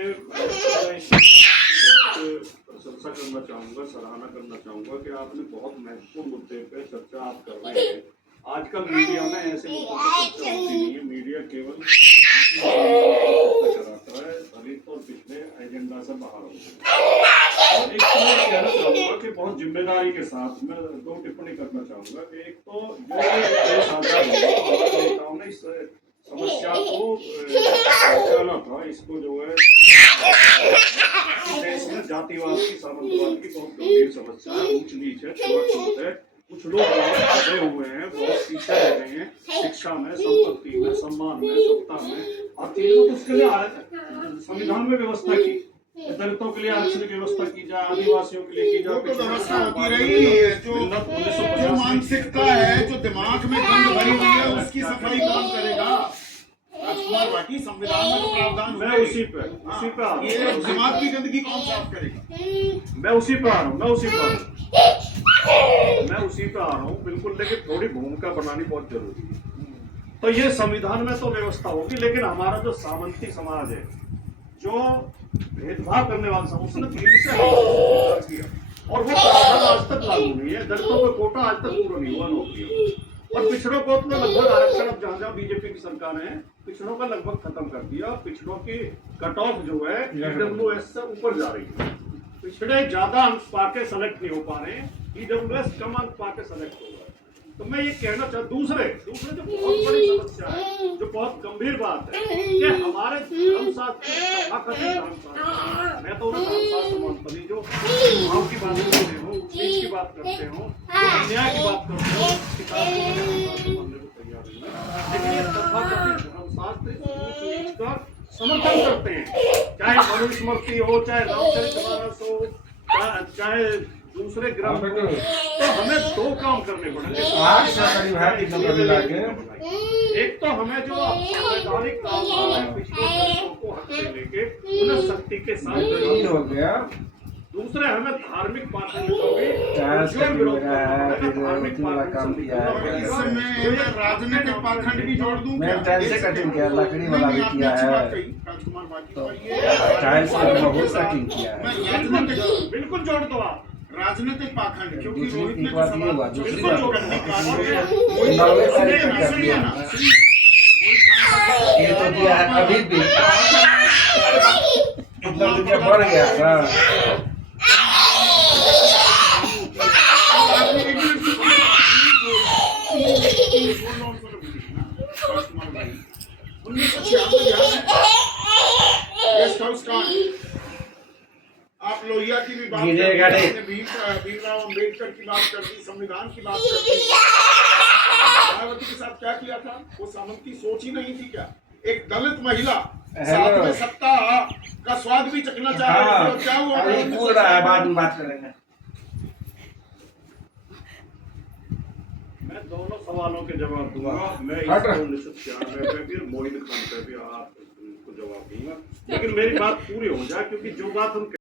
मैं बहुत प्रशंसा करना चाहूँगा, सराहना करना चाहूँगा कि आपने बहुत महत्वपूर्ण मुद्दे पे चर्चा आप कर रहे हैं। आजकल मीडिया में ऐसे मुद्दों पर चर्चा होती नहीं है, मीडिया केवल कराता है, दलित और पिछले एजेंडा से बाहर होते हैं। और एक तो मैं कहना चाहूँगा कि बहुत जिम्मेदारी के साथ मैं दो टिप्पणी करना चाहूँगा कि एक तो जो देश आजाद हुआ हमारे नेताओं ने इस समस्या को पहचाना था, इसको जो है देश में जातिवाद की सामंतवाद की बहुत गंभीर समस्या है, ऊंच नीच है, छुआछूत है। कुछ लोग बहुत फंसे हुए हैं, बहुत पीछे रह गए हैं शिक्षा में, संपत्ति में, सम्मान में, सत्ता में, और चीजों को उसके लिए संविधान में व्यवस्था की, दलितों के लिए आरक्षण की व्यवस्था की जाए, आदिवासियों के लिए की जाए। तो व्यवस्था होती रही है, जो मानसिकता है, जो दिमाग में गंद भरी हुई है, उसकी सफाई कौन करेगा? राजकुमार भाटी, संविधान में तो प्रावधान मैं उसी पे आ रहा ये दिमाग की गंदगी कौन साफ करेगा? मैं उसी पे आ रहा हूँ बिल्कुल, लेकिन थोड़ी भूमिका बनानी बहुत जरूरी है। तो ये संविधान में तो व्यवस्था होगी, लेकिन हमारा जो सामंती समाज है, जो भेदभाव करने वाला समाज, उसने फिर से किया और वो प्रावधान आज तक लागू नहीं है। दलितों का कोटा आज तक पूरा नहीं हुआ नौकरियों, और पिछड़ों को तो लगभग आरक्षण, अब जहाँ जहाँ बीजेपी की सरकार है, पिछड़ों का लगभग खत्म कर दिया। पिछड़ों की कट ऑफ जो है ईडब्ल्यूएस से ऊपर जा रही है। पिछड़े ज्यादा अंक पाके सेलेक्ट नहीं हो पा रहे हैं, ईडब्ल्यूएस कम अंक पाके सेलेक्ट हो रहा है। तो मैं ये कहना चाहता हूँ, दूसरे जो बहुत बड़ी समस्या है, जो बहुत गंभीर बात है कि हमारे धर्मशास्त्र, मैं तो उन्हें धर्मशास्त्र मानता नहीं, जो भाव की बात करते हो, नीच की बात करते हो, अन्याय की बात करते हो, मानने को तैयार नहीं है। लेकिन ये तथाकथित धर्मशास्त्र ऊंच नीच का समर्थन करते हैं, चाहे मनुस्मृति हो, चाहे रामचरितमानस हो, चाहे दूसरे ग्रंथ। तो हमें दो काम करने पड़ेंगे। एक तो हमें जो संवैधानिक पिछड़ों को हक से लेके उन्हें शक्ति के साथ हो गया। दूसरे हमें धार्मिक पाखंडों राजनीतिक पाखंड भी जोड़ दूं, कटिंग किया, लकड़ी वाला भी किया है, बिल्कुल जोड़ दो आप राजनीतिक पाखंड, क्योंकि ये तो दिया है अभी भी कितना बढ़ गया था। आप लोहिया की भी बात करते, भीमराव अम्बेडकर की बात कर दी, संविधान की बात कर दी। मायावती के साथ क्या किया था? वो सामंती सोच ही नहीं थी क्या? एक दलित महिला साथ में सत्ता का स्वाद भी चखना चाह रही थी, क्या हुआ? बोल रहा है, बाद में बात करेंगे। मैं दोनों सवालों के जवाब दूंगा। मैं इसको निश्चित पे भी, मोहित खान पे भी आपको जवाब दूंगा, लेकिन मेरी बात पूरी हो जाए, क्योंकि जो बात हम